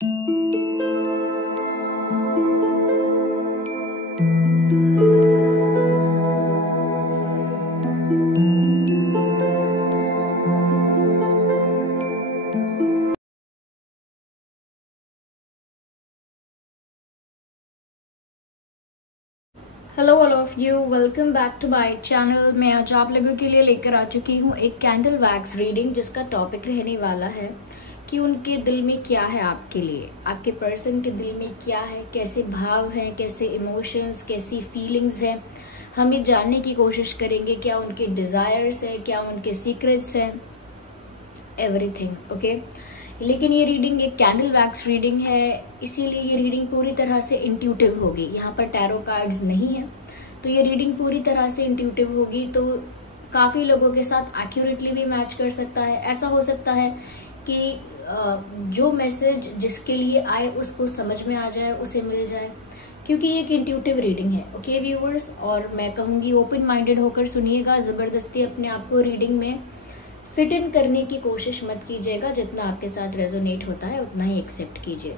Hello all of you, welcome back to my channel. मैं आज आप लोगों के लिए लेकर आ चुकी हूँ एक कैंडल वैक्स रीडिंग, जिसका टॉपिक रहने वाला है कि उनके दिल में क्या है आपके लिए, आपके पर्सन के दिल में क्या है, कैसे भाव हैं, कैसे इमोशंस, कैसी फीलिंग्स हैं। हम ये जानने की कोशिश करेंगे क्या उनके डिजायर्स हैं, क्या उनके सीक्रेट्स हैं, एवरीथिंग। ओके, लेकिन ये रीडिंग एक कैंडल वैक्स रीडिंग है, इसीलिए ये रीडिंग पूरी तरह से इंट्यूटिव होगी। यहाँ पर टैरो कार्ड्स नहीं है, तो ये रीडिंग पूरी तरह से इंट्यूटिव होगी, तो काफी लोगों के साथ एक्यूरेटली भी मैच कर सकता है। ऐसा हो सकता है कि जो मैसेज जिसके लिए आए उसको समझ में आ जाए, उसे मिल जाए, क्योंकि ये एक इंट्यूटिव रीडिंग है। ओके व्यूअर्स, और मैं कहूंगी ओपन माइंडेड होकर सुनिएगा, जबरदस्ती अपने आप को रीडिंग में फिट इन करने की कोशिश मत कीजिएगा। जितना आपके साथ रेजोनेट होता है उतना ही एक्सेप्ट कीजिए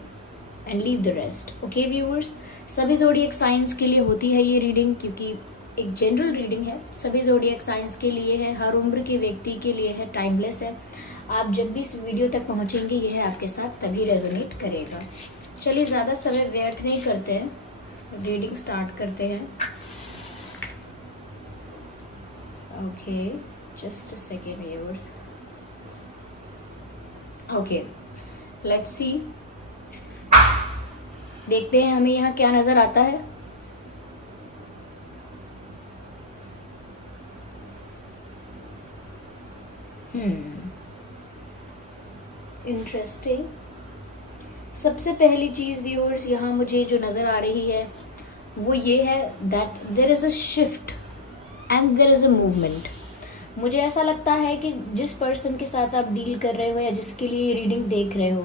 and leave the rest. Okay viewers, सभी ज़ोडिएक साइंस के लिए होती है ये रीडिंग, क्योंकि एक जनरल रीडिंग है, सभी ज़ोडिएक साइंस के लिए है, हर उम्र के व्यक्ति के लिए है, टाइमलेस है। आप जब भी इस वीडियो तक पहुंचेंगे यह आपके साथ तभी रेजोनेट करेगा। चलिए ज़्यादा समय व्यर्थ नहीं करते हैं, रीडिंग स्टार्ट करते हैं। Okay, just a second viewers. Okay, let's see. देखते हैं हमें यहाँ क्या नजर आता है। इंटरेस्टिंग। सबसे पहली चीज व्यूअर्स यहाँ मुझे जो नजर आ रही है वो ये है that there is a shift and there is a movement। मुझे ऐसा लगता है कि जिस पर्सन के साथ आप डील कर रहे हो या जिसके लिए रीडिंग देख रहे हो,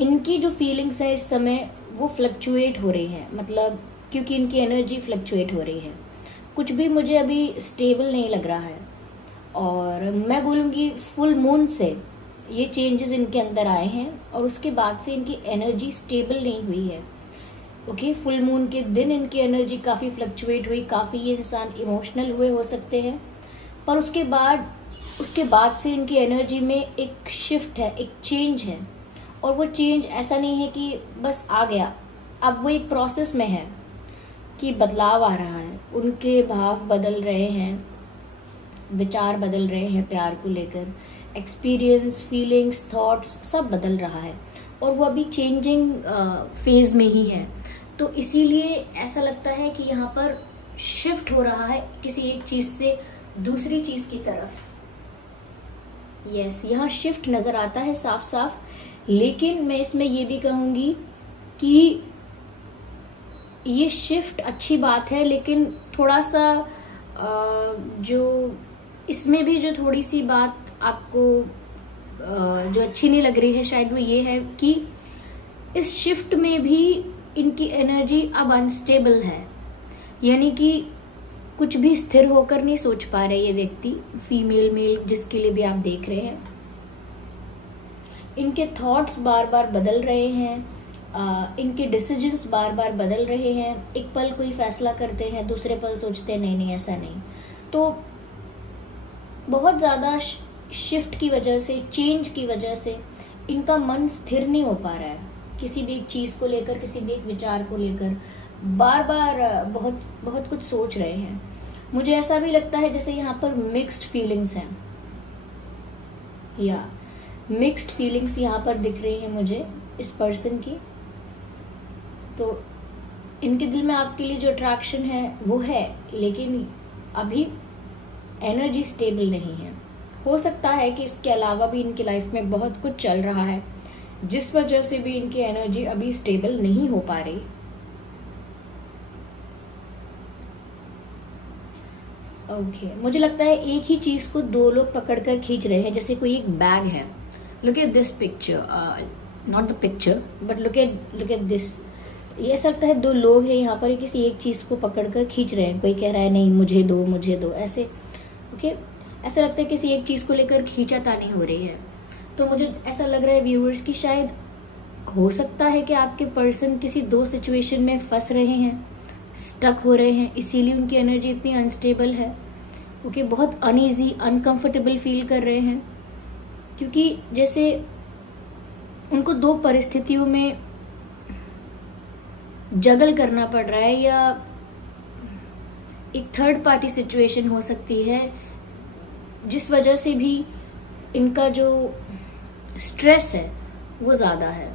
इनकी जो फीलिंग्स है इस समय वो फ्लक्चुएट हो रही है, मतलब क्योंकि इनकी एनर्जी फ्लक्चुएट हो रही है। कुछ भी मुझे अभी स्टेबल नहीं लग रहा है, और मैं बोलूँगी फुल मून से ये चेंजेस इनके अंदर आए हैं, और उसके बाद से इनकी एनर्जी स्टेबल नहीं हुई है। ओके, फुल मून के दिन इनकी एनर्जी काफ़ी फ्लक्चुएट हुई, काफ़ी ये इंसान इमोशनल हुए हो सकते हैं, पर उसके बाद से इनकी एनर्जी में एक शिफ्ट है, एक चेंज है। और वो चेंज ऐसा नहीं है कि बस आ गया, अब वो एक प्रोसेस में है कि बदलाव आ रहा है, उनके भाव बदल रहे हैं, विचार बदल रहे हैं, प्यार को लेकर एक्सपीरियंस, फीलिंग्स, थॉट्स सब बदल रहा है, और वो अभी चेंजिंग फेज में ही है। तो इसीलिए ऐसा लगता है कि यहाँ पर शिफ्ट हो रहा है किसी एक चीज से दूसरी चीज की तरफ। यस, यहाँ शिफ्ट नजर आता है साफ साफ, लेकिन मैं इसमें ये भी कहूंगी कि ये शिफ्ट अच्छी बात है, लेकिन थोड़ा सा जो इसमें भी जो थोड़ी सी बात आपको जो अच्छी नहीं लग रही है शायद वो ये है कि इस शिफ्ट में भी इनकी एनर्जी अब अनस्टेबल है, यानी कि कुछ भी स्थिर होकर नहीं सोच पा रहे ये व्यक्ति, फीमेल मेल जिसके लिए भी आप देख रहे हैं। इनके थॉट्स बार बार बदल रहे हैं, इनके डिसीजंस बार बार बदल रहे हैं। एक पल कोई फैसला करते हैं, दूसरे पल सोचते हैं नहीं ऐसा नहीं। तो बहुत ज्यादा शिफ्ट की वजह से, चेंज की वजह से इनका मन स्थिर नहीं हो पा रहा है, किसी भी एक चीज को लेकर, किसी भी एक विचार को लेकर बार बार बहुत कुछ सोच रहे हैं। मुझे ऐसा भी लगता है जैसे यहाँ पर मिक्स्ड फीलिंग्स हैं, या मिक्स्ड फीलिंग्स यहाँ पर दिख रही हैं मुझे इस पर्सन की। तो इनके दिल में आपके लिए जो अट्रैक्शन है वो है, लेकिन अभी एनर्जी स्टेबल नहीं है। हो सकता है कि इसके अलावा भी इनकी लाइफ में बहुत कुछ चल रहा है जिस वजह से भी इनकी एनर्जी अभी स्टेबल नहीं हो पा रही। ओके, मुझे लगता है एक ही चीज को दो लोग पकड़कर खींच रहे हैं, जैसे कोई एक बैग है। Look at this picture, not the picture but look at this. ये ऐसा लगता है दो लोग हैं यहाँ पर, किसी एक चीज को पकड़कर खींच रहे हैं। कोई कह रहा है नहीं मुझे दो ऐसे। ओके, ऐसा लगता है किसी एक चीज को लेकर खींचातानी हो रही है। तो मुझे ऐसा लग रहा है व्यूअर्स की शायद हो सकता है कि आपके पर्सन किसी दो सिचुएशन में फंस रहे हैं, स्टक हो रहे हैं, इसीलिए उनकी एनर्जी इतनी अनस्टेबल है, क्योंकि बहुत अनईजी, अनकंफर्टेबल फील कर रहे हैं, क्योंकि जैसे उनको दो परिस्थितियों में जगल करना पड़ रहा है, या एक थर्ड पार्टी सिचुएशन हो सकती है जिस वजह से भी इनका जो स्ट्रेस है वो ज्यादा है।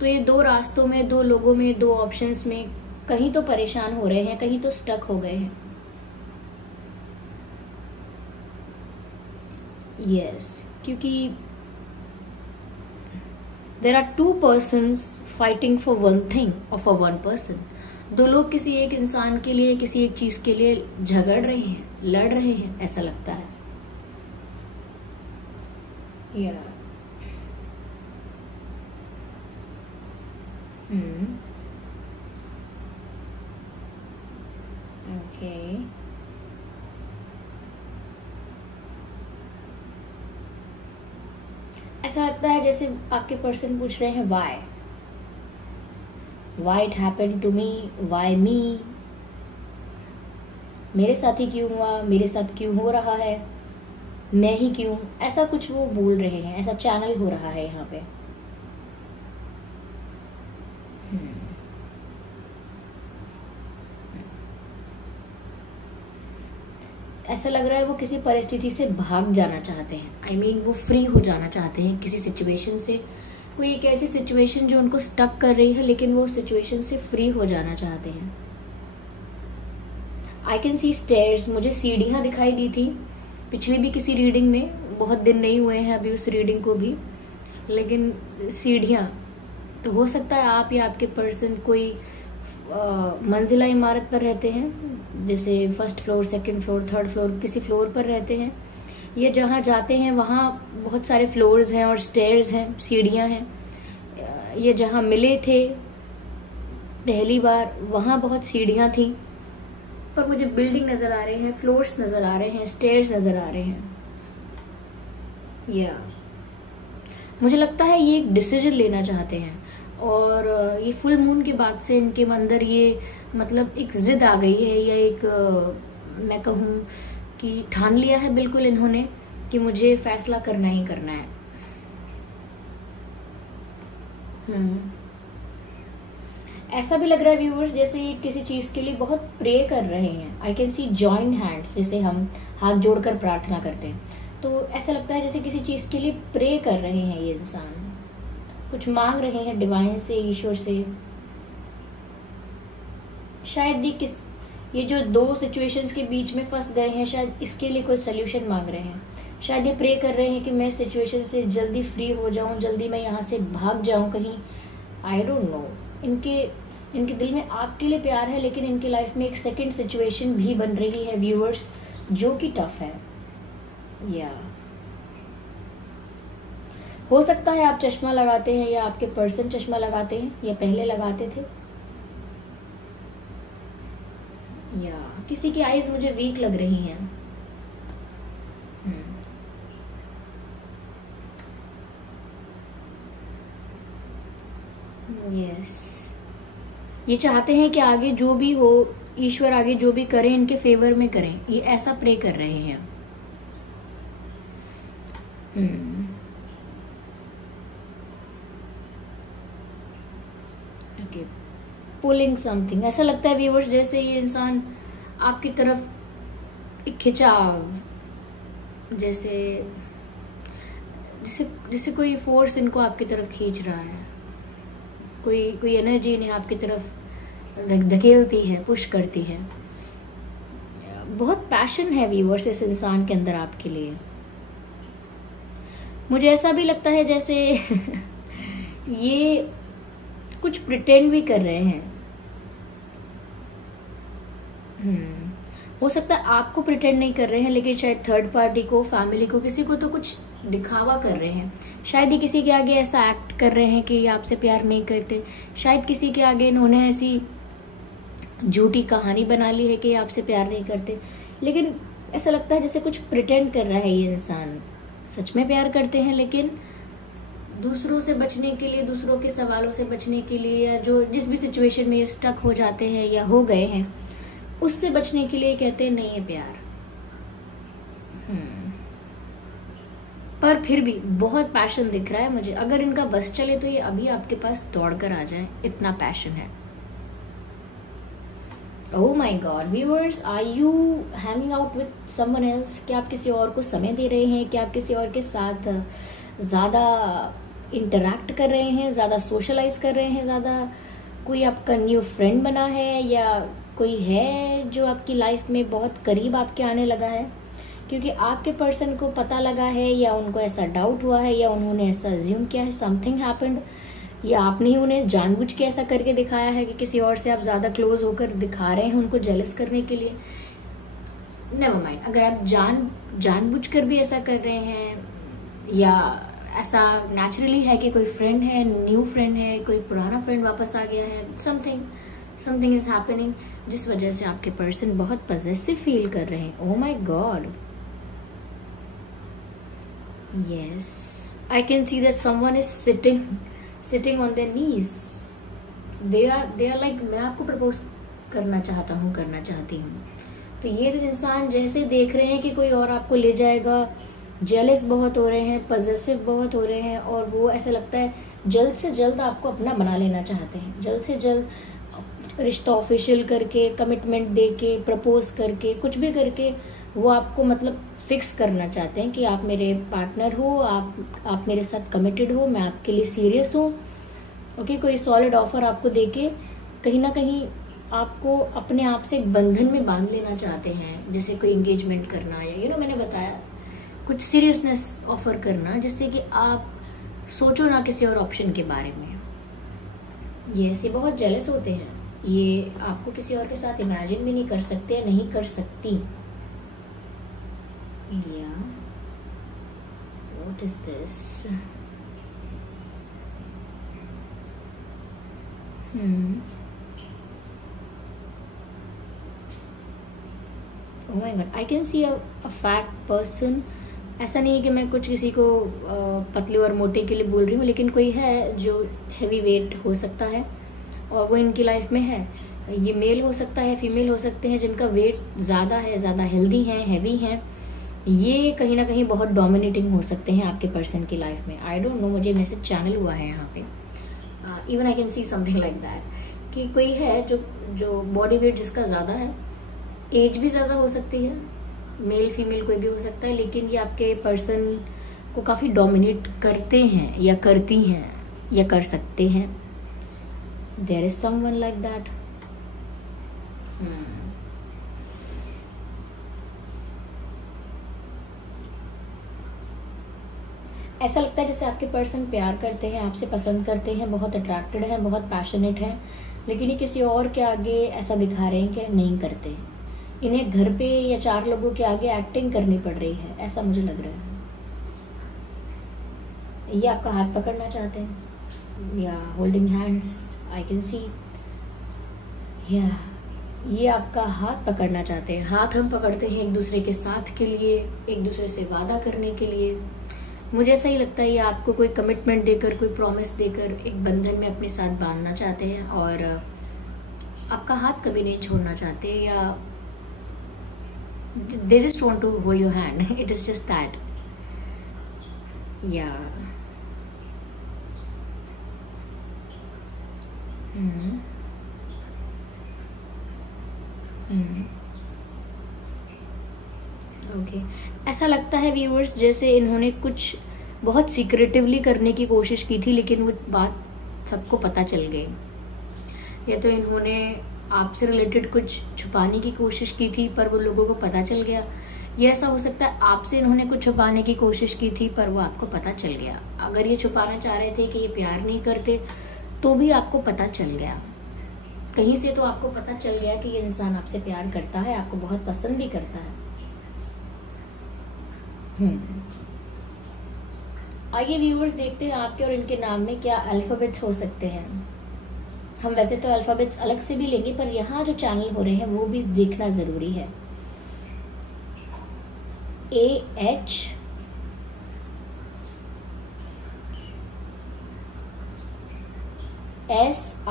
तो ये दो रास्तों में, दो लोगों में, दो ऑप्शंस में कहीं तो परेशान हो रहे हैं, कहीं तो स्टक हो गए हैं। यस, क्योंकि there are two persons fighting for one thing और फॉर वन पर्सन। दो लोग किसी एक इंसान के लिए, किसी एक चीज के लिए झगड़ रहे हैं, लड़ रहे हैं, ऐसा लगता है। या ओके, ऐसा लगता है जैसे आपके पर्सन पूछ रहे हैं why it happen to me, why me, मेरे साथ ही क्यों हुआ, मेरे साथ क्यों हो रहा है, मैं ही क्यों, ऐसा कुछ वो बोल रहे हैं, ऐसा चैनल हो रहा है यहाँ पे। ऐसा लग रहा है वो किसी परिस्थिति से भाग जाना चाहते हैं। I mean, वो फ्री हो जाना चाहते हैं किसी सिचुएशन से, कोई एक ऐसी सिचुएशन जो उनको स्टक कर रही है, लेकिन वो सिचुएशन से फ्री हो जाना चाहते हैं। आई कैन सी स्टेयर्स, मुझे सीढ़ियां दिखाई दी थी पिछली भी किसी रीडिंग में, बहुत दिन नहीं हुए हैं अभी उस रीडिंग को भी, लेकिन सीढ़ियां, तो हो सकता है आप या आपके पर्सन कोई मंजिला इमारत पर रहते हैं, जैसे first floor, second floor, third floor, किसी फ्लोर पर रहते हैं। ये जहाँ जाते हैं वहाँ बहुत सारे फ्लोर्स हैं और स्टेयर्स हैं, सीढ़ियाँ हैं। ये जहाँ मिले थे पहली बार वहाँ बहुत सीढ़ियाँ थी, पर मुझे बिल्डिंग नजर आ रहे हैं, फ्लोर्स नजर आ रहे हैं, स्टेयर्स नजर आ रहे हैं। या मुझे लगता है ये एक डिसीजन लेना चाहते हैं, और ये फुल मून के बाद से इनके अंदर ये मतलब एक जिद आ गई है, या एक मैं कहूँ कि ठान लिया है बिल्कुल इन्होंने कि मुझे फैसला करना ही करना है। ऐसा भी लग रहा है व्यूअर्स जैसे ये किसी चीज के लिए बहुत प्रे कर रहे हैं। I can see joint hands, जैसे हम हाथ जोड़कर प्रार्थना करते हैं, तो ऐसा लगता है जैसे किसी चीज के लिए प्रे कर रहे हैं ये इंसान, कुछ मांग रहे हैं डिवाइन से, ईश्वर से। शायद ये जो दो सिचुएशंस के बीच में फंस गए हैं, शायद इसके लिए कोई सोल्यूशन मांग रहे हैं। शायद ये प्रे कर रहे हैं कि मैं सिचुएशन से जल्दी फ्री हो जाऊं, जल्दी मैं यहाँ से भाग जाऊं कहीं। आई डोंट नो, इनके दिल में आपके लिए प्यार है, लेकिन इनकी लाइफ में एक सेकंड सिचुएशन भी बन रही है व्यूअर्स, जो कि टफ है। या हो सकता है आप चश्मा लगाते हैं, या आपके पर्सन चश्मा लगाते हैं, या पहले लगाते थे, या किसी की आईज मुझे वीक लग रही हैं। यस, ये चाहते हैं कि आगे जो भी हो, ईश्वर आगे जो भी करें इनके फेवर में करें, ये ऐसा प्रे कर रहे हैं। ओके, पुलिंग समथिंग, ऐसा लगता है व्यूअर्स जैसे ये इंसान आपकी तरफ एक खिंचाव, जैसे जैसे कोई फोर्स इनको आपकी तरफ खींच रहा है, कोई एनर्जी इन्हें आपकी तरफ धकेलती है, पुश करती है। बहुत पैशन है व्यूअर्स इस इंसान के अंदर आपके लिए। मुझे ऐसा भी लगता है जैसे ये कुछ प्रिटेंड भी कर रहे हैं। हो सकता है आपको प्रिटेंड नहीं कर रहे हैं, लेकिन शायद थर्ड पार्टी को, फैमिली को, किसी को तो कुछ दिखावा कर रहे हैं। शायद ये किसी के आगे ऐसा एक्ट कर रहे हैं कि ये आपसे प्यार नहीं करते। शायद किसी के आगे इन्होंने ऐसी झूठी कहानी बना ली है कि ये आपसे प्यार नहीं करते, लेकिन ऐसा लगता है जैसे कुछ प्रिटेंड कर रहा है ये इंसान। सच में प्यार करते हैं, लेकिन दूसरों से बचने के लिए, दूसरों के सवालों से बचने के लिए, या जो जिस भी सिचुएशन में ये स्टक हो जाते हैं या हो गए हैं, उससे बचने के लिए कहते हैं नहीं है प्यार। पर फिर भी बहुत पैशन दिख रहा है मुझे। अगर इनका बस चले तो ये अभी आपके पास दौड़ कर आ जाए, इतना पैशन है। Oh my god viewers, are you hanging out with someone else? क्या आप किसी और को समय दे रहे हैं? क्या आप किसी और के साथ ज़्यादा इंटरैक्ट कर रहे हैं, ज़्यादा सोशलाइज कर रहे हैं, ज़्यादा कोई आपका न्यू फ्रेंड बना है, या कोई है जो आपकी लाइफ में बहुत करीब आपके आने लगा है? क्योंकि आपके पर्सन को पता लगा है, या उनको ऐसा डाउट हुआ है, या उन्होंने ऐसा अज्यूम किया है समथिंग हैपेंड, या आपने ही उन्हें जानबूझ के ऐसा करके दिखाया है कि किसी और से आप ज़्यादा क्लोज होकर दिखा रहे हैं उनको जेलस करने के लिए। नेवर माइंड, अगर आप जानबूझ कर भी ऐसा कर रहे हैं, या ऐसा नेचुरली है कि कोई फ्रेंड है, न्यू फ्रेंड है, कोई पुराना फ्रेंड वापस आ गया है, समथिंग इज हैपनिंग जिस वजह से आपके पर्सन बहुत पॉजेसिव फील कर रहे हैं। ओह my God, yes, I can see that someone is sitting on their knees. They are like, मैं आपको प्रपोज करना चाहता हूँ, करना चाहती हूँ। तो ये इंसान जैसे देख रहे हैं कि कोई और आपको ले जाएगा, जेलस बहुत हो रहे हैं, पॉजेसिव बहुत हो रहे हैं, और वो ऐसा लगता है जल्द से जल्द आपको अपना बना लेना चाहते हैं। जल्द से जल्द रिश्ता ऑफिशियल करके, कमिटमेंट दे के, प्रपोज करके, कुछ भी करके वो आपको मतलब फिक्स करना चाहते हैं कि आप मेरे पार्टनर हो, आप मेरे साथ कमिटेड हो, मैं आपके लिए सीरियस हूँ। ओके, कोई सॉलिड ऑफर आपको देके कहीं ना कहीं आपको अपने आप से एक बंधन में बांध लेना चाहते हैं, जैसे कोई एंगेजमेंट करना, या मैंने बताया कुछ सीरियसनेस ऑफर करना, जिससे कि आप सोचो ना किसी और ऑप्शन के बारे में। ये ऐसे बहुत जेलस होते हैं, ये आपको किसी और के साथ इमेजिन भी नहीं कर सकते, नहीं कर सकती। Yeah, what is this? Oh my God, I can see a fat person. ऐसा नहीं है कि मैं कुछ किसी को पतले और मोटे के लिए बोल रही हूँ, लेकिन कोई है जो हैवी वेट हो सकता है और वो इनकी लाइफ में है। ये मेल हो सकता है, फीमेल हो सकते हैं, जिनका वेट ज़्यादा है, ज़्यादा हेल्दी हैं, हैवी हैं। ये कहीं ना कहीं बहुत डोमिनेटिंग हो सकते हैं आपके पर्सन की लाइफ में। आई डोंट नो, मुझे मैसेज चैनल हुआ है यहाँ पे। Even I can see something like that कि कोई है जो बॉडी वेट जिसका ज़्यादा है, एज भी ज़्यादा हो सकती है, मेल फीमेल कोई भी हो सकता है, लेकिन ये आपके पर्सन को काफ़ी डोमिनेट करते हैं, या करती हैं, या कर सकते हैं। There is someone like that. ऐसा लगता है जैसे आपके पर्सन प्यार करते हैं, आपसे पसंद करते हैं, बहुत अट्रैक्टेड हैं, बहुत पैशनेट हैं, लेकिन ये किसी और के आगे ऐसा दिखा रहे हैं कि नहीं करते। इन्हें घर पे या 4 लोगों के आगे एक्टिंग करनी पड़ रही है, ऐसा मुझे लग रहा है। ये आपका हाथ पकड़ना चाहते हैं, या holding hands, I can see. या ये आपका हाथ पकड़ना चाहते हैं। हाथ हम पकड़ते हैं एक दूसरे के साथ के लिए, एक दूसरे से वादा करने के लिए। मुझे ऐसा ही लगता है ये आपको कोई कमिटमेंट देकर, कोई प्रॉमिस देकर एक बंधन में अपने साथ बांधना चाहते हैं, और आपका हाथ कभी नहीं छोड़ना चाहते, या they just want to hold your hand. It is just that. Yeah. Okay, ऐसा लगता है व्यूअर्स जैसे इन्होंने कुछ बहुत सीक्रेटिवली करने की कोशिश की थी, लेकिन वो बात सबको पता चल गई। या तो इन्होंने आपसे रिलेटेड कुछ छुपाने की कोशिश की थी, पर वो लोगों को पता चल गया। ये ऐसा हो सकता है आपसे इन्होंने कुछ छुपाने की कोशिश की थी, पर वो आपको पता चल गया। अगर ये छुपाना चाह रहे थे कि ये प्यार नहीं करते, तो भी आपको पता चल गया। कहीं से तो आपको पता चल गया कि ये इंसान आपसे प्यार करता है, आपको बहुत पसंद भी करता है। आइए व्यूअर्स देखते हैं आपके और इनके नाम में क्या अल्फाबेट्स हो सकते हैं। हम वैसे तो अल्फाबेट्स अलग से भी लेंगे, पर यहाँ जो चैनल हो रहे हैं वो भी देखना जरूरी है। AH, SRMHZIYKDFCJ,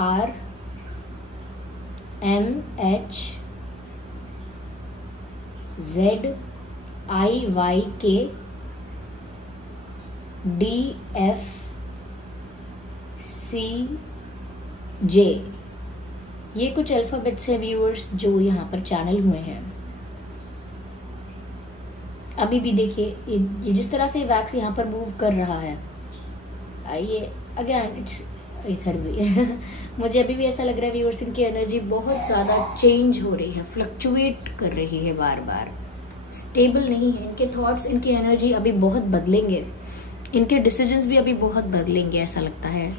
ये कुछ अल्फाबेट्स हैं व्यूअर्स जो यहाँ पर चैनल हुए हैं। अभी भी देखिए ये जिस तरह से वैक्स यहाँ पर मूव कर रहा है, ये अगेन इट्स इधर भी मुझे अभी भी ऐसा लग रहा है व्यूअर्स, इनकी एनर्जी बहुत ज़्यादा चेंज हो रही है, फ्लक्चुएट कर रही है, बार बार स्टेबल नहीं है। इनके थॉट्स, इनकी एनर्जी अभी बहुत बदलेंगे, इनके डिसीजंस भी अभी बहुत बदलेंगे ऐसा लगता है।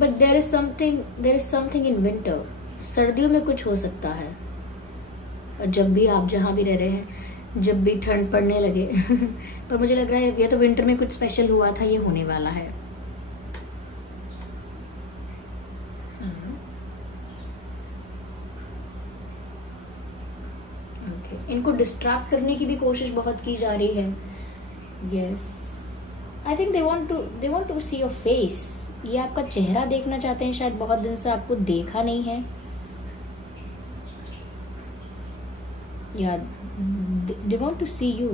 But there is something in winter, सर्दियों में कुछ हो सकता है। जब भी आप जहाँ भी रह रहे हैं, जब भी ठंड पड़ने लगे पर मुझे लग रहा है ये तो विंटर में कुछ स्पेशल हुआ था, ये होने वाला है। इनको डिस्ट्रैक्ट करने की भी कोशिश बहुत की जा रही है। Yes, I think they want to see your face. ये आपका चेहरा देखना चाहते हैं शायद, बहुत दिन से आपको देखा नहीं है, या they want to see you,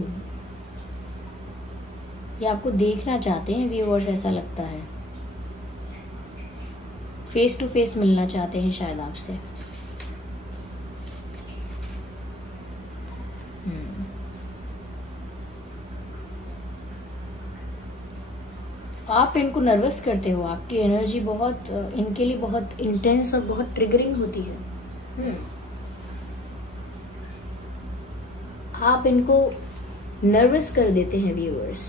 या आपको देखना चाहते हैं व्यूअर्स, ऐसा लगता है। फेस टू फेस मिलना चाहते हैं शायद आपसे। आप इनको नर्वस करते हो, आपकी एनर्जी बहुत इनके लिए बहुत इंटेंस और बहुत ट्रिगरिंग होती है। आप इनको नर्वस कर देते हैं व्यूअर्स।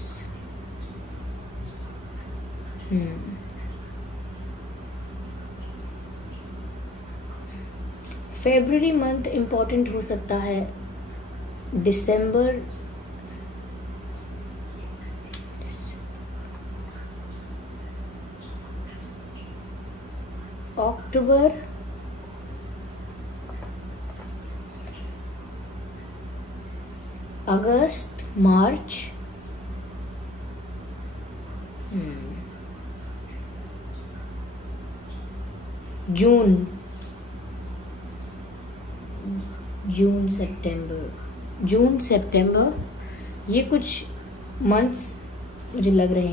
फेब्रुअरी मंथ इंपॉर्टेंट हो सकता है, दिसंबर, अक्टूबर, अगस्त, मार्च, जून सितंबर, ये कुछ मंथ्स मुझे लग रहे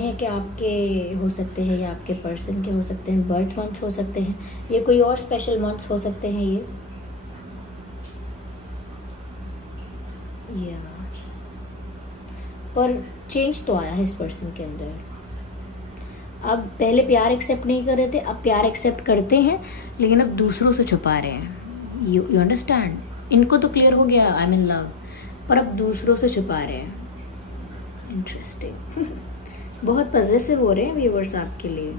हैं कि आपके हो सकते हैं, या आपके पर्सन के हो सकते हैं, बर्थ मंथ्स हो सकते हैं, ये कोई और स्पेशल मंथ्स हो सकते हैं ये। पर चेंज तो आया है इस पर्सन के अंदर। अब पहले प्यार एक्सेप्ट नहीं कर रहे थे, अब प्यार एक्सेप्ट करते हैं, लेकिन अब दूसरों से छुपा रहे हैं। You understand? इनको तो क्लियर हो गया आई एम इन लव, पर अब दूसरों से छुपा रहे हैं। इंटरेस्टिंग बहुत पॉजिटिव हो रहे हैं व्यूअर्स आपके लिए।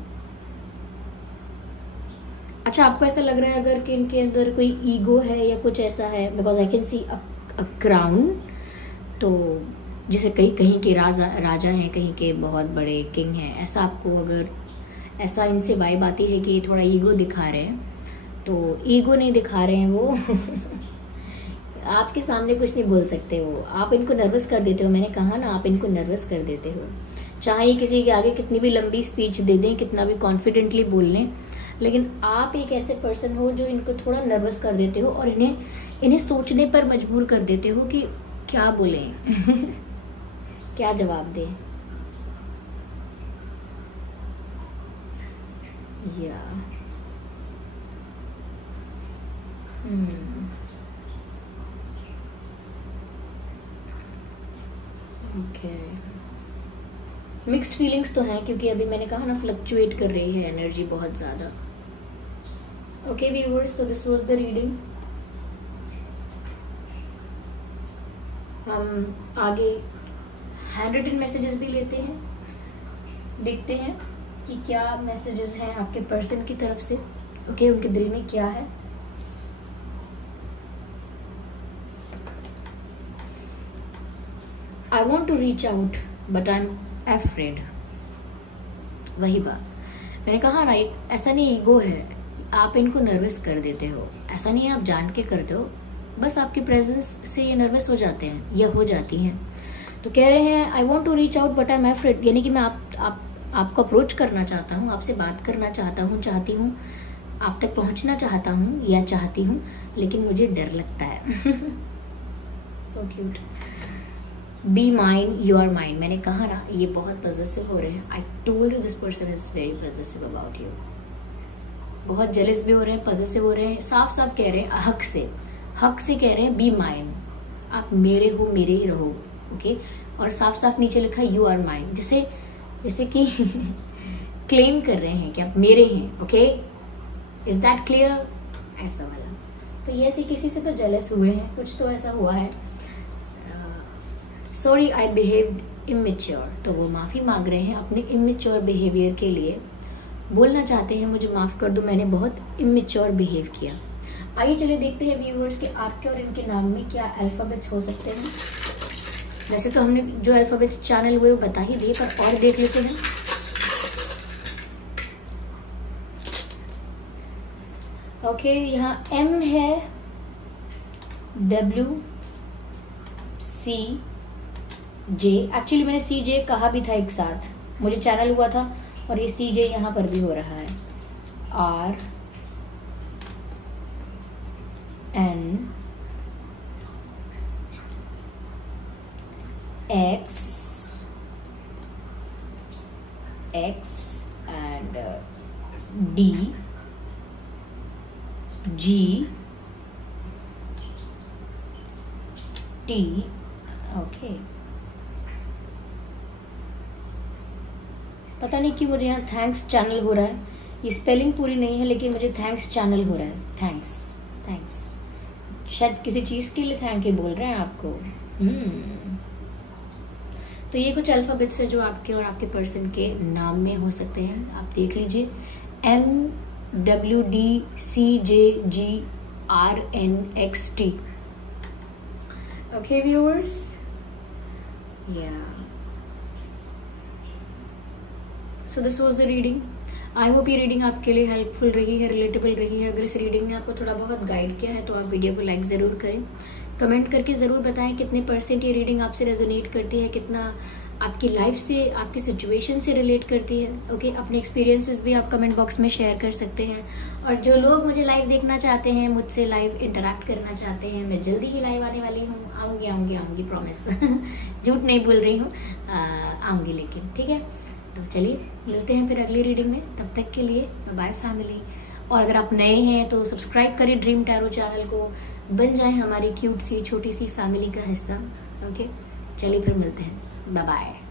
अच्छा, आपको ऐसा लग रहा है अगर कि इनके अंदर कोई ईगो है या कुछ ऐसा है, because I can see a crown, तो जैसे कहीं के राजा हैं, कहीं के बहुत बड़े किंग हैं, ऐसा आपको अगर ऐसा इनसे वाइब आती है कि थोड़ा ईगो दिखा रहे हैं, तो ईगो नहीं दिखा रहे हैं वो आपके सामने कुछ नहीं बोल सकते वो, आप इनको नर्वस कर देते हो। मैंने कहा ना, आप इनको नर्वस कर देते हो, चाहे ये किसी के आगे कितनी भी लंबी स्पीच दे दें, कितना भी कॉन्फिडेंटली बोल लें, लेकिन आप एक ऐसे पर्सन हो जो इनको थोड़ा नर्वस कर देते हो और इन्हें सोचने पर मजबूर कर देते हो कि क्या बोलें क्या जवाब दें। या ओके, मिक्स्ड फीलिंग्स तो हैं, क्योंकि अभी मैंने कहा ना फ्लक्चुएट कर रही है एनर्जी बहुत ज्यादा। Okay viewers, so this was the reading. हम आगे हैंड रिटन मैसेजेस भी लेते हैं, देखते हैं कि क्या मैसेजेस हैं आपके पर्सन की तरफ से। ओके, उनके दिल में क्या है। I want to reach out but I am afraid. वही बात मैंने कहा ना, एक ऐसा नहीं ईगो है, आप इनको नर्वस कर देते हो, ऐसा नहीं है आप जान के करते हो, बस आपकी प्रेजेंस से ये नर्वस हो जाते हैं या हो जाती हैं। तो कह रहे हैं I want to reach out but I am afraid, यानी कि मैं आपको अप्रोच करना चाहता हूँ, आपसे बात करना चाहता हूँ, चाहती हूँ, आप तक पहुँचना चाहता हूँ या चाहती हूँ, लेकिन मुझे डर लगता है। So cute. Be mine, you are mine. मैंने कहा ना ये बहुत पॉजिटिव हो रहे हैं। I told you this person is very positive about you. बहुत जेलस भी हो रहे हैं, पॉजिटिव हो रहे हैं, साफ साफ कह रहे हैं, हक से कह रहे हैं बी माइन, आप मेरे हो, मेरे ही रहो, ओके। और साफ साफ नीचे लिखा है यू आर माइन, जैसे कि क्लेम कर रहे हैं कि आप मेरे हैं, ओके। Is that clear? ऐसा वाला। तो ये ऐसे किसी से तो जेलस हुए हैं, कुछ तो ऐसा हुआ है। सॉरी आई बिहेव्ड इमेच्योर, तो वो माफी मांग रहे हैं अपने इमेच्योर बिहेवियर के लिए, बोलना चाहते हैं मुझे माफ कर दो, मैंने बहुत इमेच्योर बिहेव किया। आइए चलिए देखते हैं व्यूअर्स कि आपके और इनके नाम में क्या अल्फाबेट्स हो सकते हैं। वैसे तो हमने जो अल्फाबेट्स चैनल हुए वो बता ही दिए, पर और देख लेते हैं। ओके, यहाँ M है, W, C, J। एक्चुअली मैंने CJ कहा भी था एक साथ, मुझे चैनल हुआ था, और ये CJ यहाँ पर भी हो रहा है। R, N, X and D, G, T, okay. पता नहीं क्यों मुझे यहाँ थैंक्स चैनल हो रहा है, ये स्पेलिंग पूरी नहीं है लेकिन मुझे थैंक्स चैनल हो रहा है। थैंक्स शायद किसी चीज के लिए थैंक यू बोल रहे हैं आपको। तो ये कुछ अल्फाबेट्स है जो आपके और आपके पर्सन के नाम में हो सकते हैं, आप देख लीजिए। MWDCJGRNXT। ओके व्यूअर्स, या so this was the reading. I hope ये रीडिंग आपके लिए हेल्पफुल रही है, रिलेटेबल रही है। अगर इस रीडिंग ने आपको थोड़ा बहुत गाइड किया है तो आप वीडियो को लाइक ज़रूर करें, कमेंट करके ज़रूर बताएं कितने % ये रीडिंग आपसे रेजोनेट करती है, कितना आपकी लाइफ से, आपकी सिचुएशन से रिलेट करती है। ओके, अपने एक्सपीरियंसेस भी आप कमेंट बॉक्स में शेयर कर सकते हैं। और जो लोग मुझे लाइव देखना चाहते हैं, मुझसे लाइव इंटरैक्ट करना चाहते हैं, मैं जल्दी ही लाइव आने वाली हूँ, आऊँगी प्रॉमिस। झूठ नहीं बोल रही हूँ, आऊँगी लेकिन, ठीक है। तो चलिए मिलते हैं फिर अगली रीडिंग में, तब तक के लिए बाय फैमिली। और अगर आप नए हैं तो सब्सक्राइब करें ड्रीम टैरो चैनल को, बन जाएं हमारी क्यूट सी छोटी सी फैमिली का हिस्सा। ओके, चलिए फिर मिलते हैं, बाय बाय।